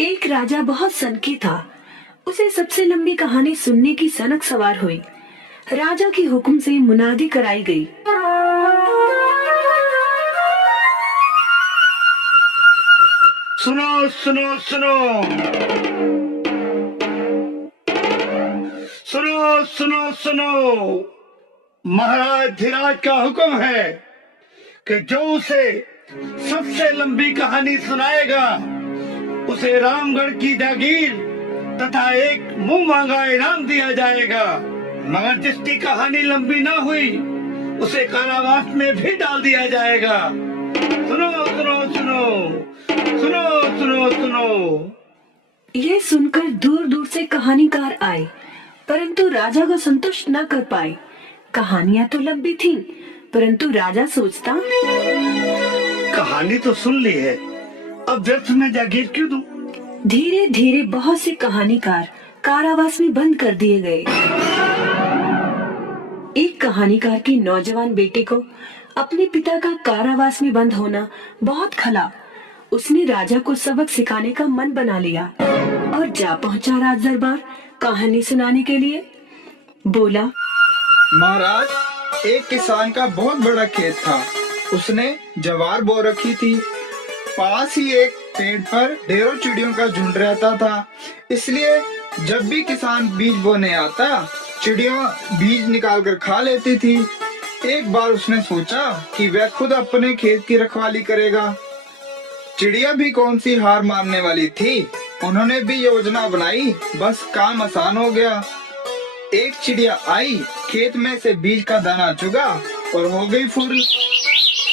एक राजा बहुत सनकी था। उसे सबसे लंबी कहानी सुनने की सनक सवार हुई। राजा के हुक्म से मुनादी कराई गई। सुनो सुनो सुनो सुनो सुनो सुनो। महाराज धीराज का हुक्म है कि जो उसे सबसे लंबी कहानी सुनाएगा उसे रामगढ़ की जागीर तथा एक मुंह मांगा इनाम दिया जाएगा। मगर जिसकी कहानी लंबी ना हुई उसे कारावास में भी डाल दिया जाएगा। सुनो सुनो सुनो सुनो सुनो सुनो। यह सुनकर दूर दूर से कहानीकार आए, परंतु राजा को संतुष्ट न कर पाए। कहानियां तो लंबी थीं, परंतु राजा सोचता, कहानी तो सुन ली है, अब व्यर्थ में जागीर क्यों दूं? धीरे धीरे बहुत से कहानीकार कारावास में बंद कर दिए गए। एक कहानीकार के नौजवान बेटे को अपने पिता का कारावास में बंद होना बहुत खला। उसने राजा को सबक सिखाने का मन बना लिया और जा पहुंचा राज दरबार कहानी सुनाने के लिए। बोला, महाराज, एक किसान का बहुत बड़ा खेत था। उसने ज्वार बो रखी थी। पास ही एक पेड़ पर ढेरों चिड़ियों का झुंड रहता था। इसलिए जब भी किसान बीज बोने आता, चिड़ियां बीज निकाल कर खा लेती थी। एक बार उसने सोचा कि वह खुद अपने खेत की रखवाली करेगा। चिड़िया भी कौन सी हार मानने वाली थी। उन्होंने भी योजना बनाई, बस काम आसान हो गया। एक चिड़िया आई, खेत में से बीज का दाना चुगा और हो गई फुर।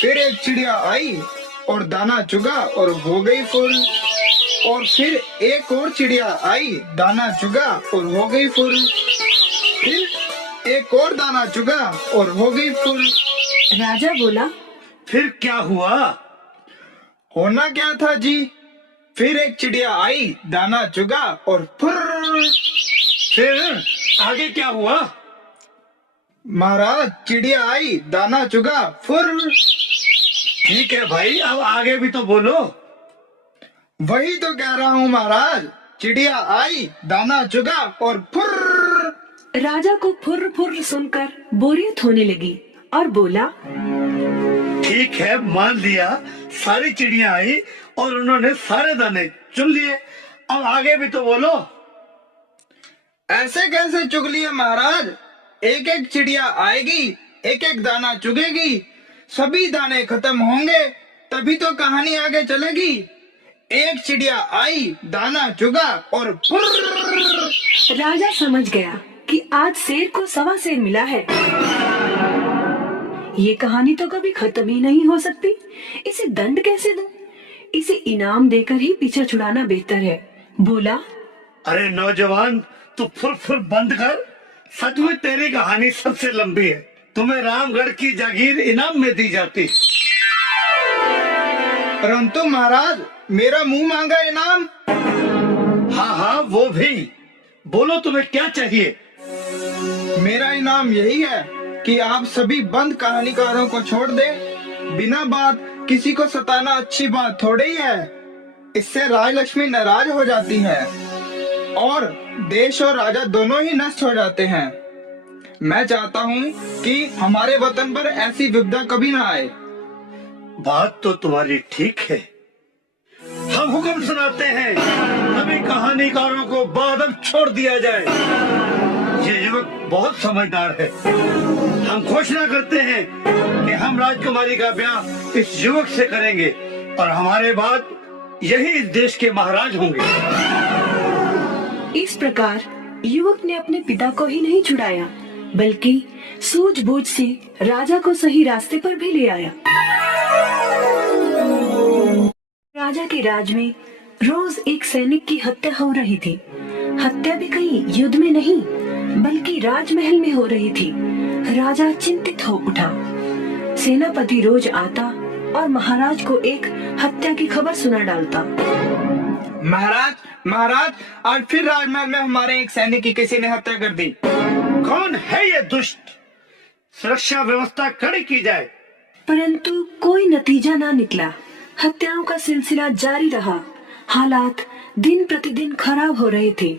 फिर एक चिड़िया आई और दाना चुगा और हो गई फुर। और फिर एक और चिड़िया आई, दाना चुगा और हो गई फुर। फिर एक और दाना चुगा और हो गई फुर। राजा बोला, फिर क्या हुआ? होना क्या था जी? फिर एक चिड़िया आई, दाना चुगा और फुर। फिर आगे क्या हुआ? महाराज, चिड़िया आई, दाना चुगा, फुर। ठीक है भाई, अब आगे भी तो बोलो। वही तो कह रहा हूँ महाराज, चिड़िया आई, दाना चुगा और फुर। राजा को फुर फुर सुनकर बोरियत होने लगी और बोला, ठीक है, मान लिया, सारी चिड़िया आई और उन्होंने सारे दाने चुन लिए। अब आगे भी तो बोलो। ऐसे कैसे चुग लिए महाराज? एक एक चिड़िया आएगी, एक एक दाना चुगेगी, सभी दाने खत्म होंगे, तभी तो कहानी आगे चलेगी। एक चिड़िया आई, दाना चुगा और फुर्र। राजा समझ गया कि आज शेर को सवा शेर मिला है। ये कहानी तो कभी खत्म ही नहीं हो सकती। इसे दंड कैसे दूं? इसे इनाम देकर ही पीछा छुड़ाना बेहतर है। बोला, अरे नौजवान, तू फुर फुर बंद कर। सच में तेरी कहानी सबसे लंबी है। तुम्हें रामगढ़ की जागीर इनाम में दी जाती। परंतु महाराज, मेरा मुंह मांगा इनाम। हाँ हाँ, वो भी बोलो, तुम्हें क्या चाहिए? मेरा इनाम यही है कि आप सभी बंद कहानीकारों को छोड़ दें। बिना बात किसी को सताना अच्छी बात थोड़ी ही है। इससे राजलक्ष्मी नाराज हो जाती है और देश और राजा दोनों ही नष्ट हो जाते हैं। मैं चाहता हूँ कि हमारे वतन पर ऐसी विपदा कभी ना आए। बात तो तुम्हारी ठीक है। हम हुक्म सुनाते हैं, सभी कहानीकारों को बादल छोड़ दिया जाए। ये युवक बहुत समझदार है। हम घोषणा करते हैं कि हम राजकुमारी का ब्याह इस युवक से करेंगे और हमारे बाद यही इस देश के महाराज होंगे। इस प्रकार युवक ने अपने पिता को ही नहीं छुड़ाया, बल्कि सूझबूझ से राजा को सही रास्ते पर भी ले आया। राजा के राज में रोज एक सैनिक की हत्या हो रही थी। हत्या भी कहीं युद्ध में नहीं, बल्कि राजमहल में हो रही थी। राजा चिंतित हो उठा। सेनापति रोज आता और महाराज को एक हत्या की खबर सुना डालता। महाराज, महाराज, आज फिर राजमहल में हमारे एक सैनिक की किसी ने हत्या कर दी। कौन है ये दुष्ट? सुरक्षा व्यवस्था कड़ी की जाए। परंतु कोई नतीजा ना निकला। हत्याओं का सिलसिला जारी रहा। हालात दिन प्रतिदिन खराब हो रहे थे।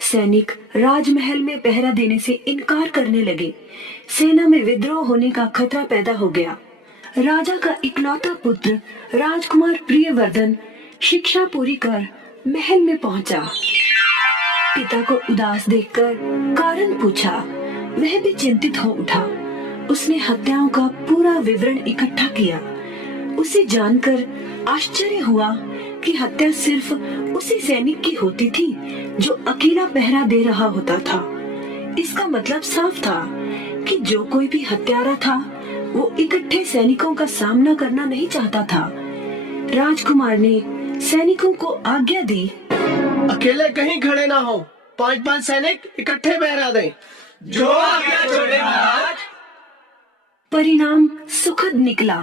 सैनिक राजमहल में पहरा देने से इनकार करने लगे। सेना में विद्रोह होने का खतरा पैदा हो गया। राजा का इकलौता पुत्र राजकुमार प्रियवर्धन शिक्षा पूरी कर महल में पहुंचा। पिता को उदास देखकर कारण पूछा। वह भी चिंतित हो उठा। उसने हत्याओं का पूरा विवरण इकट्ठा किया। उसे जानकर आश्चर्य हुआ कि हत्या सिर्फ उसी सैनिक की होती थी जो अकेला पहरा दे रहा होता था। इसका मतलब साफ था कि जो कोई भी हत्यारा था वो इकट्ठे सैनिकों का सामना करना नहीं चाहता था। राजकुमार ने सैनिकों को आज्ञा दी, अकेले कहीं खड़े ना हो, 5-5 सैनिक इकट्ठे पहरा दें। जो आज्ञा छोड़े महाराज। परिणाम सुखद निकला।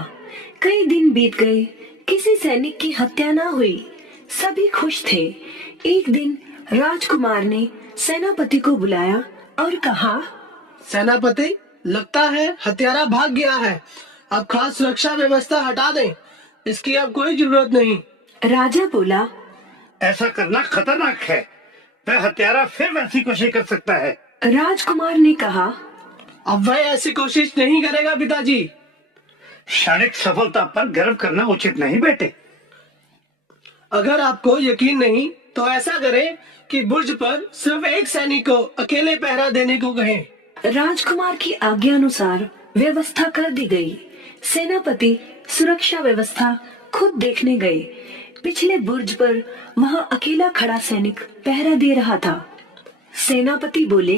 कई दिन बीत गए, किसी सैनिक की हत्या न हुई। सभी खुश थे। एक दिन राजकुमार ने सेनापति को बुलाया और कहा, सेनापति, लगता है हत्यारा भाग गया है। अब खास सुरक्षा व्यवस्था हटा दें, इसकी अब कोई जरूरत नहीं। राजा बोला, ऐसा करना खतरनाक है। वह हत्यारा फिर वैसी कोशिश कर सकता है। राजकुमार ने कहा, अब वह ऐसी कोशिश नहीं करेगा पिताजी। क्षणिक सफलता पर गर्व करना उचित नहीं बेटे। अगर आपको यकीन नहीं तो ऐसा करें कि बुर्ज पर सिर्फ एक सैनिक को अकेले पहरा देने को कहें। राजकुमार की आज्ञा अनुसार व्यवस्था कर दी गई। सेनापति सुरक्षा व्यवस्था खुद देखने गए। पिछले बुर्ज पर वहां अकेला खड़ा सैनिक पहरा दे रहा था। सेनापति बोले,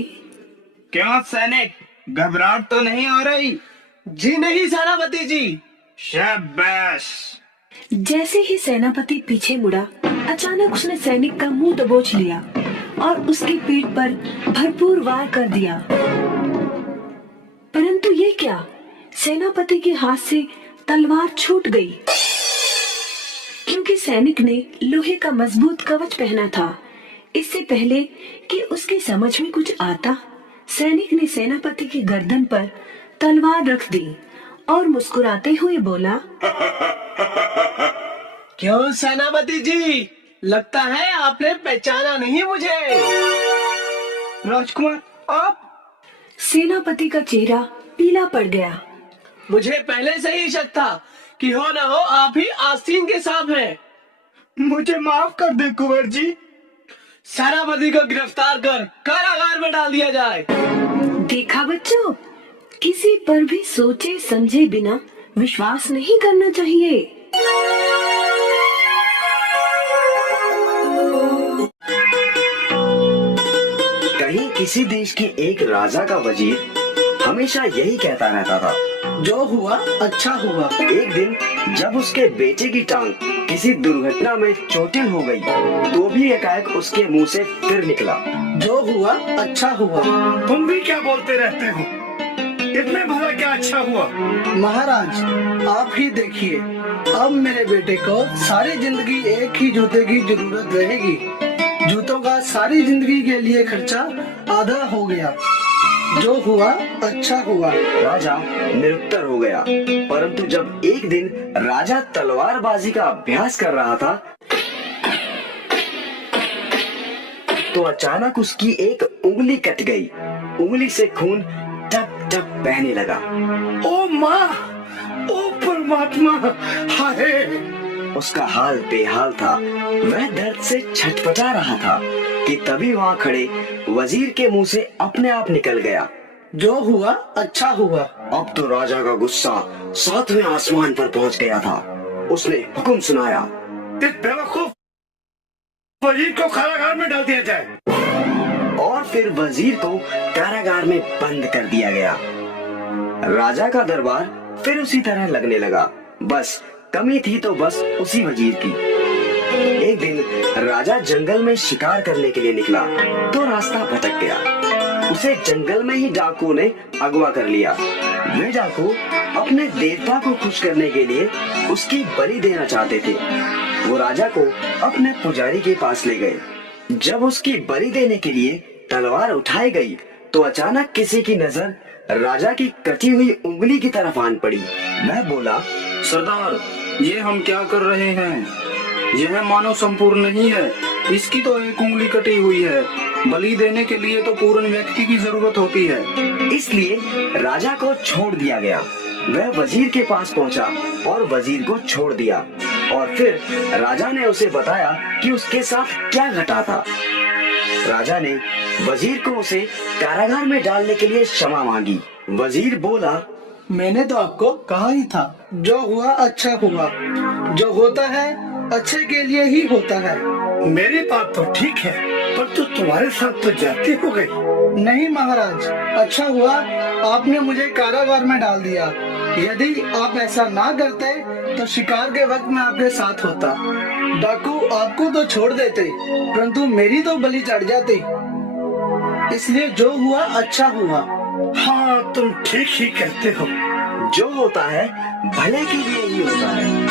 क्यों सैनिक, घबराहट तो नहीं हो रही? जी नहीं सेनापति जी। शाबाश। जैसे ही सेनापति पीछे मुड़ा, अचानक उसने सैनिक का मुंह दबोच लिया और उसके पेट पर भरपूर वार कर दिया। परंतु ये क्या, सेनापति के हाथ से तलवार छूट गई। क्योंकि सैनिक ने लोहे का मजबूत कवच पहना था। इससे पहले कि उसकी समझ में कुछ आता, सैनिक ने सेनापति की गर्दन पर तलवार रख दी और मुस्कुराते हुए बोला, क्यों सेनापति जी, लगता है आपने पहचाना नहीं मुझे। राजकुमार, आप? सेनापति का चेहरा पीला पड़ गया। मुझे पहले से ही शक था कि हो न हो आप ही आस्तीन के सांप हैं। मुझे माफ कर दे कुंवर जी। सेनापति को गिरफ्तार कर कारागार में डाल दिया जाए। देखा बच्चों, किसी पर भी सोचे समझे बिना विश्वास नहीं करना चाहिए। कहीं किसी देश के एक राजा का वजीर हमेशा यही कहता रहता था, जो हुआ अच्छा हुआ। एक दिन जब उसके बेटे की टांग किसी दुर्घटना में चोटिल हो गई, तो भी एकाएक उसके मुंह से फिर निकला, जो हुआ अच्छा हुआ। तुम भी क्या बोलते रहते हो? इतने भला क्या अच्छा हुआ? महाराज, आप ही देखिए, अब मेरे बेटे को सारी जिंदगी एक ही जूते की जरूरत रहेगी। जूतों का सारी जिंदगी के लिए खर्चा आधा हो गया। जो हुआ अच्छा हुआ। राजा निरुत्तर हो गया। परंतु जब एक दिन राजा तलवारबाजी का अभ्यास कर रहा था, तो अचानक उसकी एक उंगली कट गई। उंगली से खून टप टप बहने लगा। ओ माँ, ओ परमात्मा, हाय! उसका हाल बेहाल था। वह दर्द से छटपटा रहा था कि तभी वहाँ खड़े वजीर के मुंह से अपने आप निकल गया, जो हुआ अच्छा हुआ। अब तो राजा का गुस्सा 7वें आसमान पर पहुँच गया था। उसने हुक्म सुनाया, इस बेवकूफ वजीर को कारागार में डाल दिया जाए। और फिर वजीर को कारागार में बंद कर दिया गया। राजा का दरबार फिर उसी तरह लगने लगा। बस कमी थी तो बस उसी वजीर की। एक दिन राजा जंगल में शिकार करने के लिए निकला तो रास्ता भटक गया। उसे जंगल में ही डाकुओं ने अगवा कर लिया। वे डाकू अपने देवता को खुश करने के लिए उसकी बलि देना चाहते थे। वो राजा को अपने पुजारी के पास ले गए। जब उसकी बलि देने के लिए तलवार उठाई गई तो अचानक किसी की नजर राजा की कटी हुई उंगली की तरफ आन पड़ी। वह बोला, सरदार, ये हम क्या कर रहे हैं? यह मानव संपूर्ण नहीं है, इसकी तो एक उंगली कटी हुई है। बलि देने के लिए तो पूर्ण व्यक्ति की जरूरत होती है। इसलिए राजा को छोड़ दिया गया। वह वजीर के पास पहुंचा और वजीर को छोड़ दिया और फिर राजा ने उसे बताया कि उसके साथ क्या घटा था। राजा ने वजीर को उसे कारागार में डालने के लिए क्षमा मांगी। वजीर बोला, मैंने तो आपको कहा ही था, जो हुआ अच्छा हुआ। जो होता है अच्छे के लिए ही होता है। मेरी बात तो ठीक है, पर तो तुम्हारे साथ तो जाती हो गई। नहीं महाराज, अच्छा हुआ आपने मुझे कारागार में डाल दिया। यदि आप ऐसा ना करते तो शिकार के वक्त मैं आपके साथ होता। डाकू आपको तो छोड़ देते, परंतु मेरी तो बलि चढ़ जाती। इसलिए जो हुआ अच्छा हुआ। हाँ, तुम ठीक ही कहते हो। जो होता है भले के लिए ही होता है।